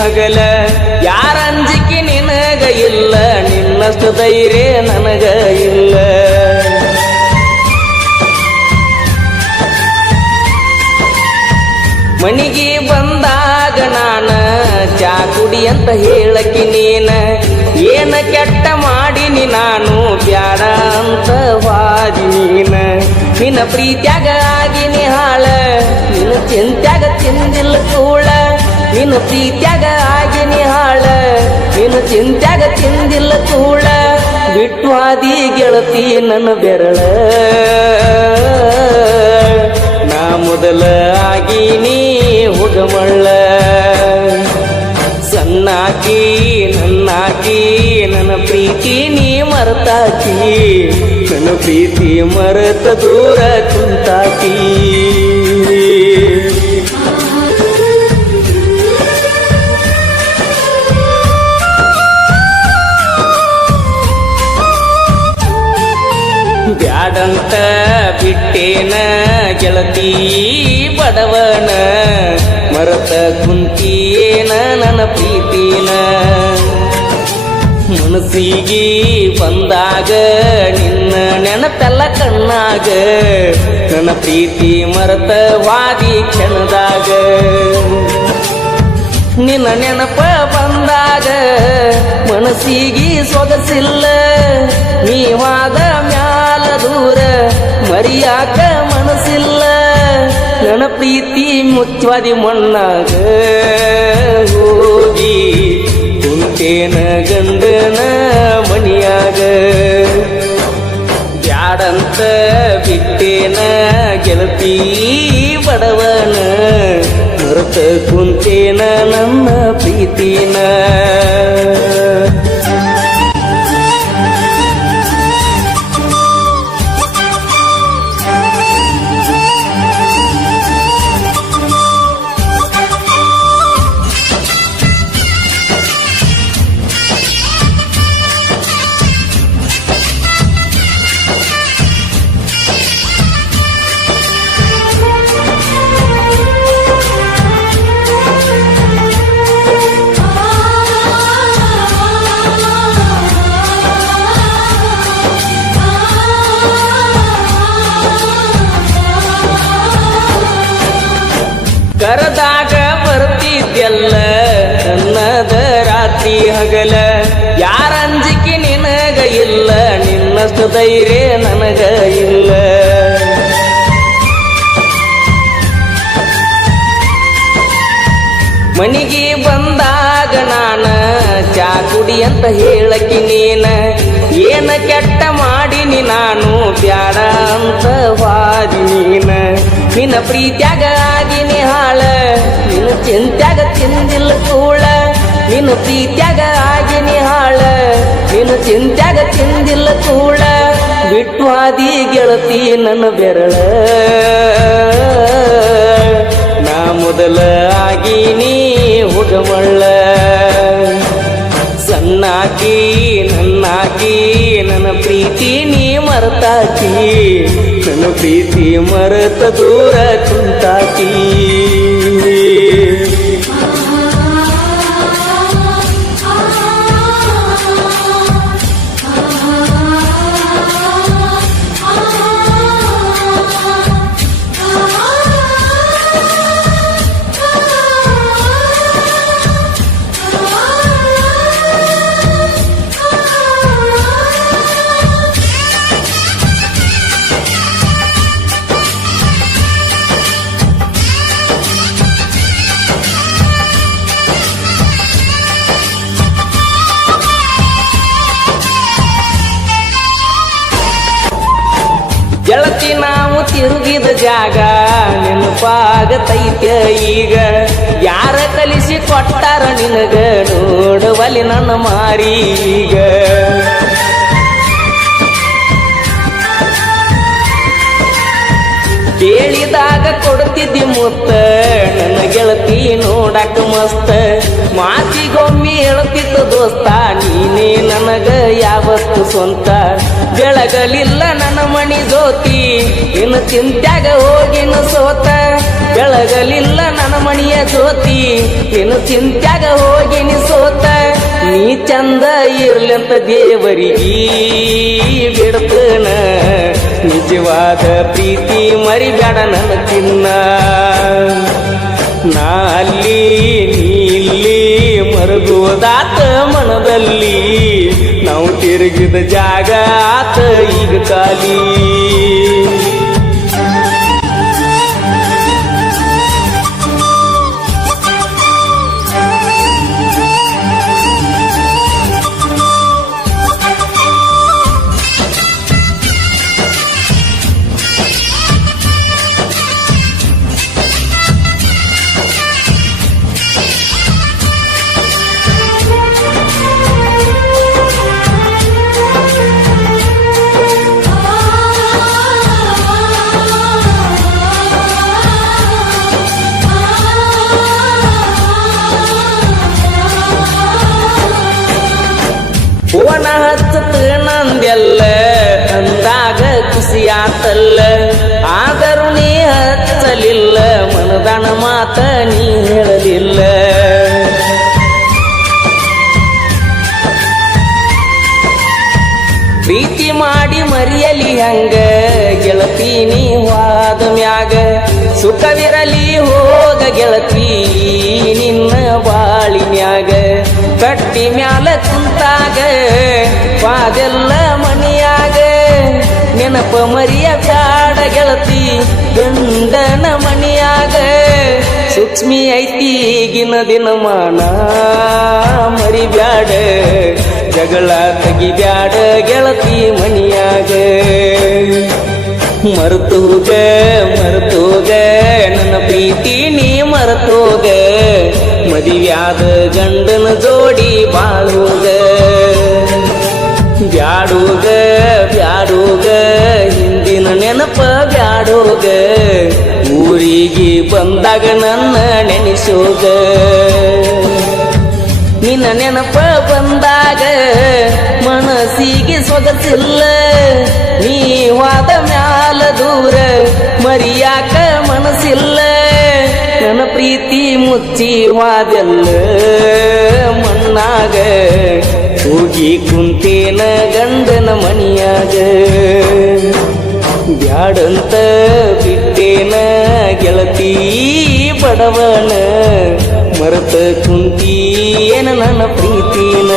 ಹಗಲ ಯಾರ ಅಂಜಿಕೆ ನಿನಗ ಇಲ್ಲ ನಿನ್ನಷ್ಟು ಧೈರ್ಯ ನನಗ ಇಲ್ಲ ಮನಿಗೆ ಬಂದಾಗ ನಾನ ಚಾ ಕುಡಿ ಅಂತ ಹೇಳಕಿ ನೀನ ಏನ ಕೆಟ್ಟ ಮಾಡಿನಿ ನಾನು ಬ್ಯಾಡ ಅಂತ ವಾದಿ ನೀನ ನಿನ್ನ ಪ್ರೀತ್ಯಾಗ ಆಗಿನಿ ಹಾಳ ನಿನ್ನ ಚಿಂತ್ಯಾಗ ತಿಂದಿಲ್ಲ ಕೂಳ ನಿನ್ನ ಪ್ರೀತ್ಯಾಗ ಆಗಿನಿ ಹಾಳ ನಿನ್ನ ಚಿಂತ್ಯಾಗ ತಿಂದಿಲ್ಲ ಕೂಳ ಬಿಟ್ಟು ಆದಿ ಗೆಳತಿ ನನ್ನ ಬೆರಳ ನಾ ಮೊದಲ ಆಗಿನಿ ಹುಗಮಳ್ಳ ಸಣ್ಣಾಕಿ ನನ್ನಾಕಿ ನನ್ನ ಪ್ರೀತಿ ನೀ ಮರೆತಾಕಿ ನನ್ನ ಪ್ರೀತಿ ಮರೆತ ದೂರ ಕುಂತಾಕಿ ಬ್ಯಾಡಂತ ಬಿಟ್ಟೇನ ಗೆಳತಿ ಬಡವನ ಮರತ ಕುಂತಿಯೇನ ನನ್ನ ಪ್ರೀತಿನ ಮನಸ್ಸಿಗೆ ಬಂದಾಗ ನಿನ್ನ ನೆನಪೆಲ್ಲ ಕಣ್ಣಾಗ ನನ್ನ ಪ್ರೀತಿ ಮರತ ವಾದಿ ಕ್ಷಣದಾಗ ನಿನ್ನ ನೆನಪ ಬಂದಾಗ ಮನಸ್ಸಿಗೆ ಸೊಗಸಿಲ್ಲ ನೀವಾದ ಮ್ಯಾಲ ದೂರ ಮರಿಯಾಕ ಮನಸ್ಸಿಲ್ಲ ನನ್ನ ಪ್ರೀತಿ ಮುಚ್ಚವಾದಿ ಮಣ್ಣಾಗ ಹೋಗಿ ಕುಂತೇನ ಗಂಡನ ಮನಿಯಾಗ ಬ್ಯಾಡಂತ ಬಿಟ್ಟೇನ ಗೆಳತಿ ಬಡವನ ಮರೆತ ಕುಂತೇನ ನನ್ನ ಪ್ರೀತಿನ ಕರದಾಗ ಬರ್ತಿದ್ಯಲ್ಲ ನನ್ನದ ರಾತ್ರಿ ಹಗಲ ಯಾರ ಅಂಜಿಕೆ ನಿನಗ ಇಲ್ಲ ನಿನ್ನಷ್ಟು ಧೈರ್ಯ ನನಗ ಇಲ್ಲ ಮನಿಗೆ ಬಂದಾಗ ನಾನ ಚಾ ಕುಡಿ ಅಂತ ಹೇಳಕಿ ನೀನ ಏನ ಕೆಟ್ಟ ಮಾಡಿನಿ ನಾನು ಬ್ಯಾಡ ಅಂತ ವಾದಿ ನೀನ ನಿನ್ನ ಪ್ರೀತ್ಯಾಗ ಆಗಿನಿ ಹಾಳ ನಿನ್ನ ಚಿಂತ್ಯಾಗ ತಿಂದಿಲ್ಲ ಕೂಳ ನಿನ್ನ ಪ್ರೀತ್ಯಾಗ ಆಗಿನಿ ಹಾಳ ನಿನ್ನ ಚಿಂತ್ಯಾಗ ತಿಂದಿಲ್ಲ ಕೂಳ ಬಿಟ್ಟು ಆದಿ ಗೆಳತಿ ನನ್ನ ಬೆರಳ ನಾ ಮೊದಲ ಆಗಿನಿ ಹುಗಮಳ್ಳ ಸಣ್ಣಾಕಿ ನನ್ನಾಕಿ ನನ್ನ ಪ್ರೀತಿ ನೀ ಮರೆತಾಕಿ ನನ್ನ ಪ್ರೀತಿ ಮರೆತ ದೂರ ಕುಂತಾಕಿ ಗೆಳತಿ ನಾವು ತಿರುಗಿದ ಜಾಗ ನೆನಪಾಗತೈತೆ ಈಗ ಯಾರ ಕಲಿಸಿ ಕೊಟ್ಟಾರ ನಿನಗ ನೋಡುವಲ್ಲಿ ನನ್ನ ಮಾರೀಗ ಕೇಳಿದಾಗ ಕೊಡ್ತಿದ್ದಿ ಮುತ್ತ ನನ್ನ ಗೆಳತಿ ನೋಡಕ ಮಸ್ತ ಮಾತಿಗೊಮ್ಮೆ ಹೇಳ್ತಿತ್ತು ದೋಸ್ತ ನೀನೇ ನನಗ ಯಾವ ಬಸ್ತು ಸ್ವಂತ ಬೆಳಗಲಿಲ್ಲ ನನ್ನ ಮಣಿ ಜ್ಯೋತಿ ಇನ್ನು ಚಿಂತ್ಯಾಗ ಹೋಗಿನ ಸೋತ ಬೆಳಗಲಿಲ್ಲ ನನ್ನ ಮಣಿಯ ಜ್ಯೋತಿ ಇನ್ನು ಚಿಂತ್ಯಾಗ ಹೋಗಿನಿ ಸೋತ ನೀ ಚಂದ ಇರ್ಲಂತ ದೇವರಿಗೆ ಬಿಡ್ತನ ನಿಜವಾದ ಪ್ರೀತಿ ಮರಿಬೇಡ ನನ್ನ ಚಿನ್ನ ನಾ ಅಲ್ಲಿ ನೀ ಇಲ್ಲಿ ಮರಗೋದಾತ ಮನದಲ್ಲಿ ನಾವು ತಿರುಗಿದ ಜಾಗ ಆತ ಈಗ ಖಾಲಿ ಫೋನ ಹಚ್ಚತ ನಂದೆಲ್ಲ ಅಂದಾಗ ಖುಷಿಯಾತಲ್ಲ ಆದರೂ ನೀ ಹಚ್ಚಲಿಲ್ಲ ಮನದಾನ ಮಾತ ನೀ ಹೇಳಲಿಲ್ಲ ಪ್ರೀತಿ ಮಾಡಿ ಮರಿಯಲಿ ಹಂಗ ಗೆಳತಿ ನೀ ವಾದ ಮ್ಯಾಗ ಸುಖವಿರಲಿ ಹೋಗ ಗೆಳತಿ ನಿನ್ನ ಬಾಳಿನ್ಯಾಗ ಕಟ್ಟಿ ಮ್ಯಾಲ ಕುಂತಾಗ ಪಾದೆಲ್ಲ ಮಣಿಯಾಗ ನೆನಪ ಮರಿಯ ಬ್ಯಾಡ ಗೆಳತಿ ಗಂಡನ ಮಣಿಯಾಗ ಸೂಕ್ಷ್ಮಿ ಐತಿ ಈಗಿನ ದಿನಮಾನ ಮರಿಬ್ಯಾಡ ಜಗಳ ತೆಗಿಬ್ಯಾಡ ಗೆಳತಿ ಮಣಿಯಾಗ ಮರ್ತೋಗ ನನ್ನ ಪ್ರೀತಿ ನೀ ಮರ್ತೋಗ ಮದಿವ್ಯಾದ ಗಂಡನ ಜೋಡಿ ಬಾಳೋಗ ಬ್ಯಾಡೋಗ ಹಿಂದಿನ ನೆನಪ ಬ್ಯಾಡೋಗ ಊರಿಗೆ ಬಂದಾಗ ನನ್ನ ನೆನೆಸೋಗ ನಿನ್ನ ನೆನಪ ಬಂದಾಗ ಮನಸ್ಸಿಗೆ ಸೊಗಸಿಲ್ಲ ನೀವಾದ ಮ್ಯಾಲ ದೂರ ಮರಿಯಾಕ ಮನಸ್ಸಿಲ್ಲ ನನ್ನ ಪ್ರೀತಿ ಮುಚ್ಚಿ ವಾದೆಲ್ಲ ಮಣ್ಣಾಗ ಹೋಗಿ ಕುಂತೇನ ಗಂಡನ ಮಣಿಯಾಗ ಬ್ಯಾಡಂತ ಬಿಟ್ಟೇನ ಗೆಳತಿ ಬಡವನ ಮರೆತ ಕುಂತೀನ ನನ್ನ ಪ್ರೀತಿನ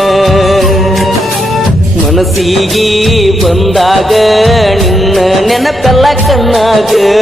ಮನಸ್ಸಿಗೆ ಬಂದಾಗ ನಿನ್ನ ನೆನಪೆಲ್ಲ ಕಣ್ಣಾಗ